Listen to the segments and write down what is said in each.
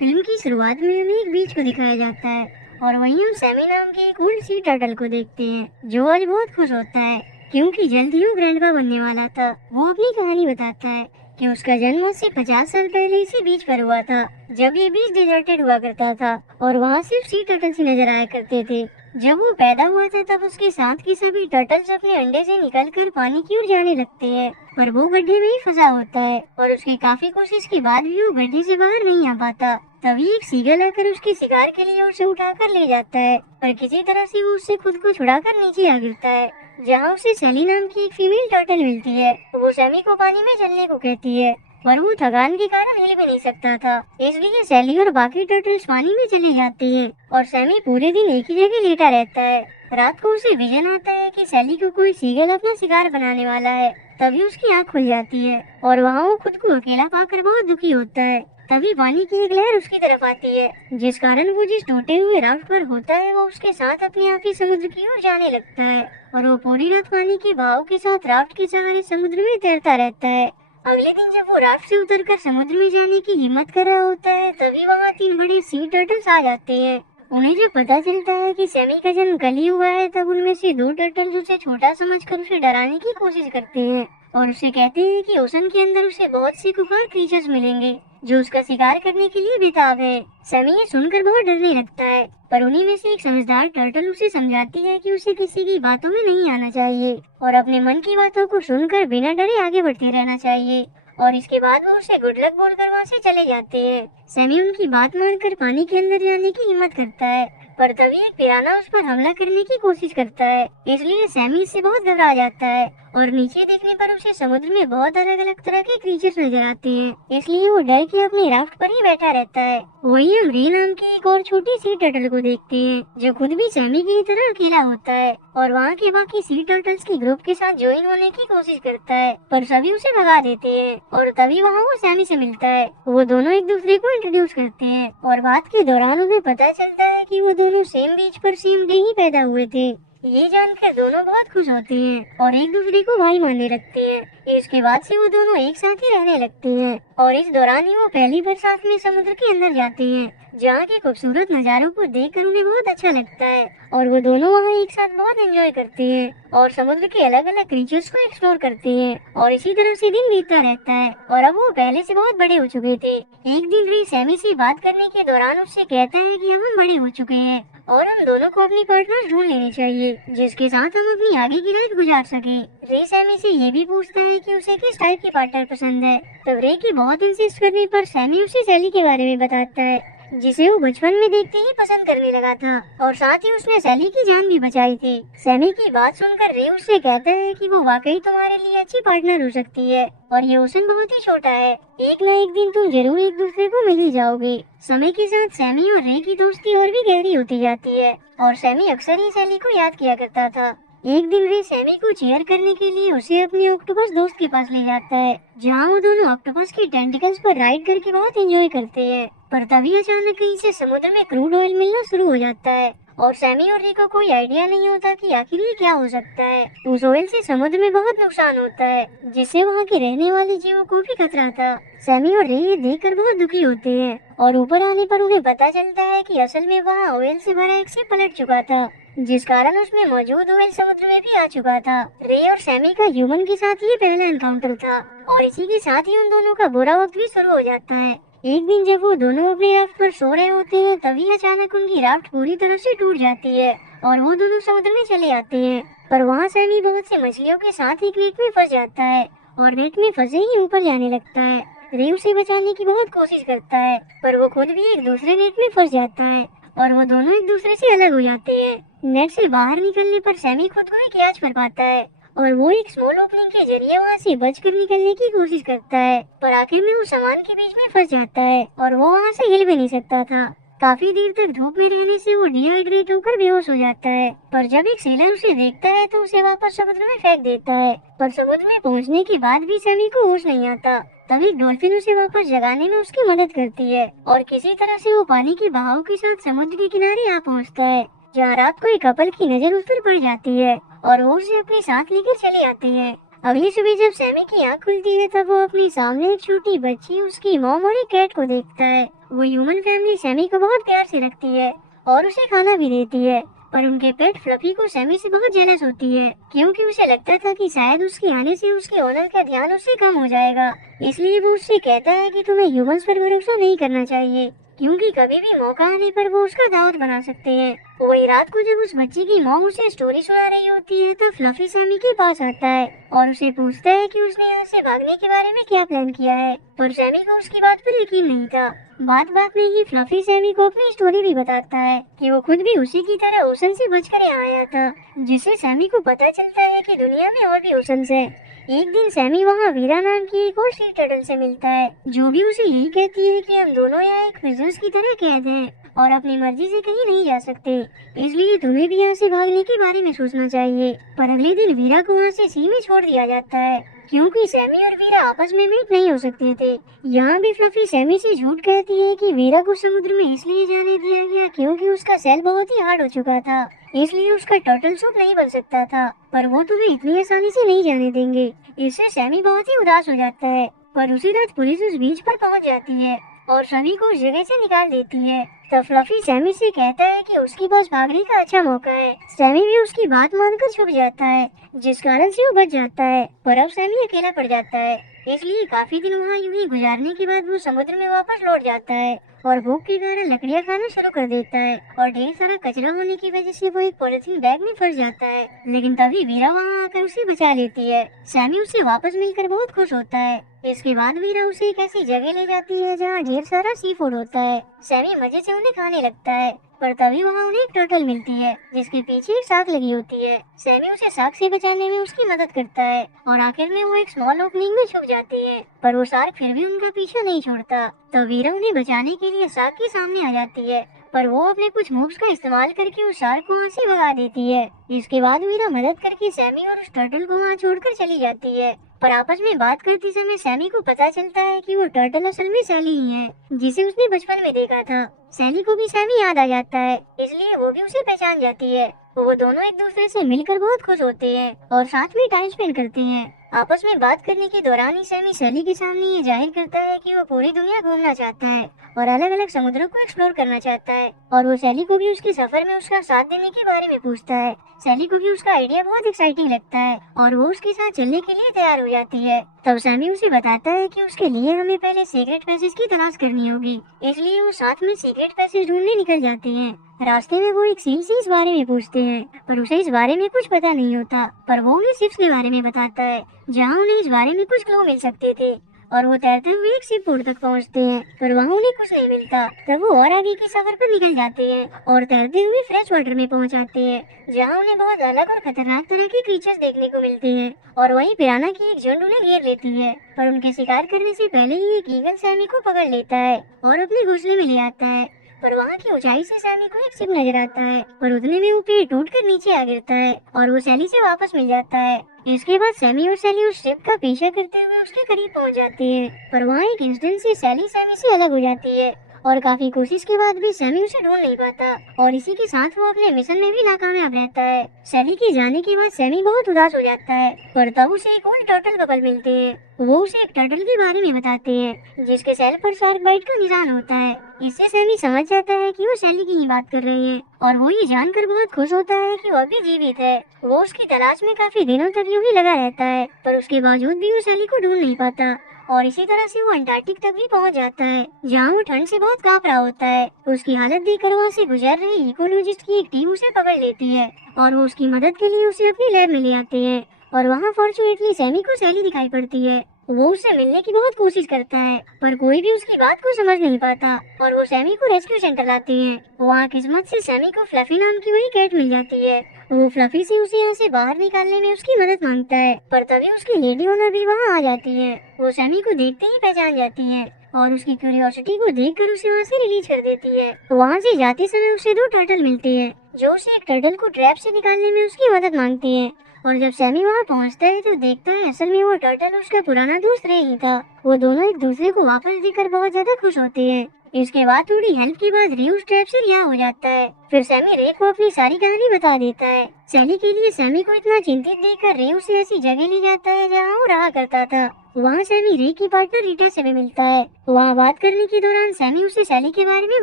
Film की शुरुआत में हमें एक बीच को दिखाया जाता है और वहीं हम सैमी नाम के एक ओल्ड सी टर्टल को देखते हैं जो आज बहुत खुश होता है क्योंकि जल्द ही वो ग्रैंडपा बनने वाला था। वो अपनी कहानी बताता है कि उसका जन्म उससे 50 साल पहले इसी बीच पर हुआ था जब ये बीच डिजर्टेड हुआ करता था और वहाँ सिर्फ सी टर्टल्स ही नजर आया करते थे। जब वो पैदा हुआ था तब उसके साथ के सभी टर्टल्स अपने अंडे से निकलकर पानी की ओर जाने लगते हैं पर वो गड्ढे में ही फंसा होता है और उसकी काफी कोशिश के बाद भी वो गड्ढे से बाहर नहीं आ पाता। तभी एक सीगल आकर उसके शिकार के लिए उसे उठाकर ले जाता है पर किसी तरह से वो उससे खुद को छुड़ाकर नीचे आ गिरता है जहाँ उसे सैली नाम की एक फीमेल टर्टल मिलती है। वो सैमी को पानी में चलने को कहती है पर वो थकान के कारण हिल भी नहीं सकता था, इसलिए सैली और बाकी टर्टल्स पानी में चले जाते हैं और सैमी पूरे दिन एक ही जगह लेटा रहता है। रात को उसे विजन आता है कि सैली को कोई सीगल अपना शिकार बनाने वाला है। तभी उसकी आँख खुल जाती है और वहाँ वो खुद को अकेला पाकर बहुत दुखी होता है। तभी पानी की एक लहर उसकी तरफ आती है जिस कारण वो जिस टूटे हुए राफ्ट पर होता है वो उसके साथ अपने आप ही समुद्र की ओर जाने लगता है और वो पूरी रात पानी के बहाव के साथ राफ्ट के सहारे समुद्र में तैरता रहता है। अगले दिन जब वो राफ्ट से उतरकर समुद्र में जाने की हिम्मत कर रहा होता है तभी वहाँ 3 बड़े सी टर्टल्स आ जाते हैं। उन्हें जब पता चलता है कि सैमी का जन्म कल ही हुआ है तब उनमें से 2 टर्टल्स उसे छोटा समझकर उसे डराने की कोशिश करते हैं और उसे कहते हैं कि ओशन के अंदर उसे बहुत से खूंखार क्रीचर्स मिलेंगे जो उसका शिकार करने के लिए बेताब है। सैमी ये सुनकर बहुत डरने लगता है पर उन्हीं में से एक समझदार टर्टल उसे समझाती है कि उसे किसी की बातों में नहीं आना चाहिए और अपने मन की बातों को सुनकर बिना डरे आगे बढ़ते रहना चाहिए। और इसके बाद वो उसे गुड लक बोलकर वहाँ से चले जाते हैं। सैमी उनकी बात मानकर पानी के अंदर जाने की हिम्मत करता है पर तभी एक पिराना उस पर हमला करने की कोशिश करता है, इसलिए सैमी इससे बहुत घबरा जाता है और नीचे देखने पर उसे समुद्र में बहुत अलग अलग तरह के क्रीचर्स नजर आते हैं, इसलिए वो डर के अपने राफ्ट पर ही बैठा रहता है। वहीं हम री नाम की एक और छोटी सी टर्टल को देखते हैं जो खुद भी सैमी की तरह अकेला होता है और वहाँ के बाकी सी टर्टल्स के ग्रुप के साथ ज्वाइन होने की कोशिश करता है पर सभी उसे भगा देते हैं और तभी वहाँ वो सैमी से मिलता है। वो दोनों एक दूसरे को इंट्रोड्यूस करते हैं और बात के दौरान उन्हें पता चलता है कि वो दोनों सेम बीच पर सेम डे ही पैदा हुए थे। ये जानकर दोनों बहुत खुश होते हैं और एक दूसरे को भाई मानने लगते हैं। इसके बाद से वो दोनों एक साथ ही रहने लगते हैं और इस दौरान ही वो पहली बार साथ में समुद्र के अंदर जाते हैं जहाँ के खूबसूरत नज़ारों को देखकर उन्हें बहुत अच्छा लगता है और वो दोनों वहाँ एक साथ बहुत एंजॉय करते हैं और समुद्र के अलग अलग क्रीचर्स को एक्सप्लोर करते हैं और इसी तरह से दिन बीतता रहता है और अब वो पहले से बहुत बड़े हो चुके थे। एक दिन री सैमी से बात करने के दौरान उससे कहता है कि हम बड़े हो चुके हैं और हम दोनों को अपनी पार्टनर ढूंढ लेनी चाहिए जिसके साथ हम अपनी आगे की लाइफ गुजार सके। रे सैमी से ये भी पूछता है कि उसे किस टाइप की पार्टनर पसंद है। तब रे की बहुत इंसिस्ट करने पर सैमी उसे सैली के बारे में बताता है जिसे वो बचपन में देखते ही पसंद करने लगा था और साथ ही उसने सैली की जान भी बचाई थी। सैमी की बात सुनकर रे उससे कहता है कि वो वाकई तुम्हारे लिए अच्छी पार्टनर हो सकती है और ये ओशन बहुत ही छोटा है, एक न एक दिन तुम जरूर एक दूसरे को मिल ही जाओगे। समय के साथ सैमी और रे की दोस्ती और भी गहरी होती जाती है और सैमी अक्सर ही सैली को याद किया करता था। एक दिन रे सैमी को चीयर करने के लिए उसे अपने ऑक्टोपस दोस्त के पास ले जाता है जहाँ वो दोनों ऑक्टोपस के टेंटिकल्स पर राइड करके बहुत एंजॉय करते हैं पर तभी अचानक कहीं से समुद्र में क्रूड ऑयल मिलना शुरू हो जाता है और सैमी और रे को कोई आइडिया नहीं होता कि आखिर ये क्या हो सकता है। उस ऑयल से समुद्र में बहुत नुकसान होता है जिससे वहाँ के रहने वाले जीवों को भी खतरा था। सैमी और रे ये देखकर बहुत दुखी होते हैं और ऊपर आने पर उन्हें पता चलता है कि असल में वहाँ ऑयल से भरा एक शिप पलट चुका था जिस कारण उसमें मौजूद ऑयल समुद्र में भी आ चुका था। रे और सैमी का ह्यूमन के साथ ये पहला एनकाउंटर था और इसी के साथ ही उन दोनों का बुरा वक्त भी शुरू हो जाता है। एक दिन जब वो दोनों अपने राफ्ट पर सो रहे होते हैं तभी अचानक उनकी राफ्ट पूरी तरह से टूट जाती है और वो दोनों समुद्र में चले आते हैं पर वहाँ सैमी बहुत से मछलियों के साथ एक नेट में फंस जाता है और नेट में फंसे ही ऊपर जाने लगता है। रे उसे बचाने की बहुत कोशिश करता है पर वो खुद भी एक दूसरे नेट में फंस जाता है और वो दोनों एक दूसरे से अलग हो जाते हैं। नेट से बाहर निकलने पर सैमी खुद को ही कैच कर पाता है और वो एक स्मॉल ओपनिंग के जरिए वहाँ से बचकर निकलने की कोशिश करता है पर आखिर में वो सामान के बीच में फंस जाता है और वो वहाँ से हिल भी नहीं सकता था। काफी देर तक धूप में रहने से वो डिहाइड्रेट होकर बेहोश हो जाता है पर जब एक सेलर उसे देखता है तो उसे वापस समुद्र में फेंक देता है पर समुद्र में पहुँचने के बाद भी सैमी को होश नहीं आता। तभी डॉल्फिन उसे वापस जगाने में उसकी मदद करती है और किसी तरह से वो पानी के बहाव के साथ समुद्र के किनारे आ पहुँचता है जहाँ रात को एक कपल की नजर उस पर पड़ जाती है और वो उसे अपने साथ लेकर चले आते हैं। अगली सुबह जब सैमी की आंख खुलती है तब वो अपने सामने एक छोटी बच्ची, उसकी मॉम और एक कैट को देखता है। वो ह्यूमन फैमिली सैमी को बहुत प्यार से रखती है और उसे खाना भी देती है, पर उनके पेट फ्लफी को सैमी से बहुत जेलस होती है, क्योंकि उसे लगता था कि शायद उसके आने से उसके ओनर का ध्यान उससे कम हो जाएगा। इसलिए वो उससे कहता है कि तुम्हें ह्यूमंस पर भरोसा नहीं करना चाहिए, क्योंकि कभी भी मौका आने पर वो उसका दावत बना सकते हैं। वही रात को जब उस बच्चे की मॉम उसे स्टोरी सुना रही होती है तो फ्लफी सैमी के पास आता है और उसे पूछता है कि उसने यहाँ से भागने के बारे में क्या प्लान किया है, पर सैमी को उसकी बात पर यकीन नहीं था। बात बात में ही फ्लफी सैमी को अपनी स्टोरी भी बताता है कि वो खुद भी उसी की तरह ओशन से बचकर यहाँ आया था, जिससे सैमी को पता चलता है कि दुनिया में और भी ओशंस हैं। एक दिन सैमी वहाँ वीरा नाम की एक और सी टर्टल से मिलता है, जो भी उसे यही कहती है कि हम दोनों यहाँ एक बिजनेस की तरह कैद हैं और अपनी मर्जी से कहीं नहीं जा सकते, इसलिए तुम्हें भी यहाँ से भागने के बारे में सोचना चाहिए। पर अगले दिन वीरा को वहाँ से सी में छोड़ दिया जाता है, क्योंकि सैमी और वीरा आपस में मीट नहीं हो सकते थे। यहाँ भी फ्लफी सैमी से झूठ कहती है कि वीरा को समुद्र में इसलिए जाने दिया गया क्योंकि उसका सेल बहुत ही हार्ड हो चुका था, इसलिए उसका टर्टल सूप नहीं बन सकता था, पर वो तुम्हें इतनी आसानी से नहीं जाने देंगे। इससे सैमी बहुत ही उदास हो जाता है। पर उसी रात पुलिस उस बीच पर पहुंच जाती है और सभी को उस जगह से निकाल देती है। तब फ्लफी सैमी से कहता है कि उसके पास भागने का अच्छा मौका है। सैमी भी उसकी बात मानकर छुप जाता है, जिस कारण से वो बच जाता है, पर अब सैमी अकेला पड़ जाता है। इसलिए काफी दिन वहाँ यूं ही गुजारने के बाद वो समुद्र में वापस लौट जाता है और भूख के कारण लकड़ियाँ खाना शुरू कर देता है, और ढेर सारा कचरा होने की वजह से वो एक पॉलिथीन बैग में फंस जाता है। लेकिन तभी वीरा वहाँ आकर उसे बचा लेती है। सैमी उससे वापस मिलकर बहुत खुश होता है। इसके बाद वीरा उसे एक ऐसी जगह ले जाती है जहाँ ढेर सारा सी फूड होता है। सैमी मजे से उन्हें खाने लगता है, पर तभी वहाँ उन्हें एक टर्टल मिलती है जिसके पीछे एक साख लगी होती है। सैमी उसे साख से बचाने में उसकी मदद करता है और आखिर में वो एक स्मॉल ओपनिंग में छुप जाती है, पर वो सार्क फिर भी उनका पीछा नहीं छोड़ता। तो वीरा उन्हें बचाने के लिए सार्क के सामने आ जाती है, पर वो अपने कुछ मूव्स का इस्तेमाल करके उस शार्क को वहाँ से भगा देती है। इसके बाद वीरा मदद करके सैमी और उस टर्टल को वहाँ छोड़कर चली जाती है। पर आपस में बात करते समय सैमी को पता चलता है कि वो टर्टल असल में सैली ही है, जिसे उसने बचपन में देखा था। सैली को भी सैमी याद आ जाता है, इसलिए वो भी उसे पहचान जाती है। वो दोनों एक दूसरे से मिलकर बहुत खुश होते हैं और साथ में टाइम स्पेंड करते हैं। आपस में बात करने के दौरान ही सैमी सैली के सामने ये जाहिर करता है कि वो पूरी दुनिया घूमना चाहता है और अलग अलग समुद्रों को एक्सप्लोर करना चाहता है, और वो सैली को भी उसके सफर में उसका साथ देने के बारे में पूछता है। सैली को भी उसका आइडिया बहुत एक्साइटिंग लगता है और वो उसके साथ चलने के लिए तैयार हो जाती है। तब सैमी उसे बताता है कि उसके लिए हमें पहले सीक्रेट पैसेज की तलाश करनी होगी, इसलिए वो साथ में सीक्रेट पैसेज ढूंढने निकल जाते हैं। रास्ते में वो एक सील से इस बारे में पूछते हैं, पर उसे इस बारे में कुछ पता नहीं होता, पर वो उन्हें शिप्स के बारे में बताता है जहाँ उन्हें इस बारे में कुछ क्लू मिल सकते थे। और वो तैरते हुए एक शिप पोर्ट तक पहुँचते हैं, पर वहाँ उन्हें कुछ नहीं मिलता। तब वो और आगे के सफर पर निकल जाते हैं और तैरते हुए फ्रेश वाटर में पहुँच जाते हैं, जहाँ उन्हें बहुत अलग और खतरनाक तरह के क्रीचर्स देखने को मिलते हैं। और वहीं पिराना की एक झुंड उन्हें घेर लेती है, पर उनके शिकार करने से पहले ही एक ईगल सैमी को पकड़ लेता है और अपने घोंसले में ले आता है। पर वहाँ की ऊंचाई से सैमी को एक शिप नजर आता है, पर उतने में वो पेड़ टूटकर नीचे आ गिरता है और वो सैली से वापस मिल जाता है। इसके बाद सैमी और सैली उस शिप का पीछा करते हुए उसके करीब पहुँच जाते हैं, पर वहाँ एक इंसिडेंट से सैली सैमी से अलग हो जाती है और काफी कोशिश के बाद भी सैमी उसे ढूंढ नहीं पाता और इसी के साथ वो अपने मिशन में भी नाकामयाब रहता है। सैली के जाने के बाद सैमी बहुत उदास हो जाता है, पर तब उसे एक और टर्टल कपल मिलते हैं। वो उसे एक टर्टल के बारे में बताते हैं जिसके सैल पर शार्क बाइट का निशान होता है। इससे सैमी समझ जाता है कि वो सैली की ही बात कर रहे हैं और वो ये जानकर बहुत खुश होता है कि वो अभी जीवित है। वो उसकी तलाश में काफी दिनों तक यूं ही लगा रहता है, पर उसके बावजूद भी वो सैली को ढूंढ नहीं पाता और इसी तरह से वो अंटार्कटिक तक भी पहुंच जाता है, जहाँ वो ठंड से बहुत कांप रहा होता है। उसकी हालत देखकर वहाँ से गुजर रही इकोलॉजिस्ट की एक टीम उसे पकड़ लेती है और वो उसकी मदद के लिए उसे अपनी लैब में ले आते हैं। और वहाँ फॉर्चुनेटली सैमी को सैली दिखाई पड़ती है। वो उससे मिलने की बहुत कोशिश करता है, पर कोई भी उसकी बात को समझ नहीं पाता और वो सैमी को रेस्क्यू सेंटर लाते हैं। वहाँ किस्मत से सैमी को फ्लफी नाम की वही कैट मिल जाती है। वो फ्लफी से उसे यहाँ से बाहर निकालने में उसकी मदद मांगता है, पर तभी उसकी लेडी ओनर भी वहाँ आ जाती है। वो सैमी को देखते ही पहचान जाती है और उसकी क्यूरियोसिटी को देखकर उसे वहाँ से रिलीज कर देती है। वहाँ से जाते समय उसे 2 टर्टल मिलते हैं जो उसे एक टर्टल को ट्रैप से निकालने में उसकी मदद मांगते हैं। और जब सैमी वहाँ पहुँचता है तो देखता है असल में वो टर्टल उसका पुराना दोस्त रे ही था। वो दोनों एक दूसरे को वापस देखकर बहुत ज्यादा खुश होते हैं। इसके बाद थोड़ी हेल्प के बाद रे उस ट्रैप से रिहा हो जाता है। फिर सैमी रे को अपनी सारी कहानी बता देता है। सैली के लिए सैमी को इतना चिंतित देखकर रे उसे ऐसी जगह ले जाता है जहाँ वो रहा करता था। वहाँ सैमी रे की पार्टनर रीटा से भी मिलता है। वहाँ बात करने के दौरान सैमी उसे सैली के बारे में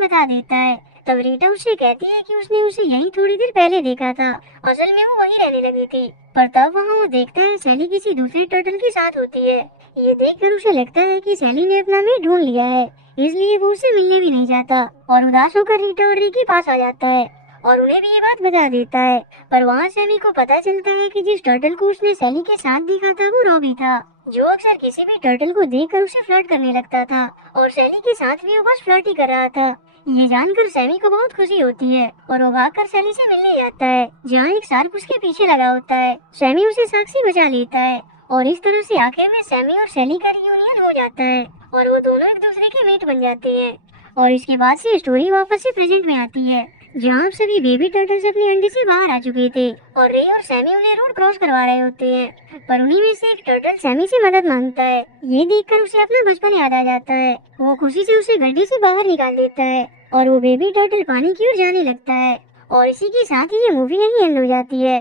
बता देता है। तब रीटा उससे कहती है कि उसने उसे यही थोड़ी देर पहले देखा था। असल में वो वहीं रहने लगी थी। पर तब वहाँ वो देखता है सैली किसी दूसरे टर्टल के साथ होती है। ये देखकर उसे लगता है कि सैली ने अपना मेट ढूंढ लिया है, इसलिए वो उससे मिलने भी नहीं जाता और उदास होकर रीटा और रे के पास आ जाता है और उन्हें भी ये बात बता देता है। पर वहाँ सैमी को पता चलता है कि जिस टर्टल को उसने सैली के साथ देखा था वो रॉबी था, जो अक्सर किसी भी टर्टल को देखकर उसे फ्लर्ट करने लगता था और सैली के साथ भी वो बस फ्लर्ट ही कर रहा था। ये जानकर सैमी को बहुत खुशी होती है और वो भागकर सैली से मिलने जाता है, जहाँ एक शार्क उसके पीछे लगा होता है। सैमी उसे शार्क से बचा लेता है और इस तरह से आखिर में सैमी और सैली का रियूनियन हो जाता है और वो दोनों एक दूसरे के मेट बन जाते हैं। और इसके बाद से स्टोरी वापस से प्रेजेंट में आती है, जहाँ अब सभी बेबी टर्टल्स अपने अंडे से बाहर आ चुके थे और रे और सैमी उन्हें रोड क्रॉस करवा रहे होते हैं। पर उन्हीं में से एक टर्टल सैमी से मदद मांगता है। ये देखकर उसे अपना बचपन याद आ जाता है। वो खुशी से उसे गड्ढे से बाहर निकाल देता है और वो बेबी टर्टल पानी की ओर जाने लगता है। और इसी के साथ ही ये मूवी यहीं एंड हो जाती है।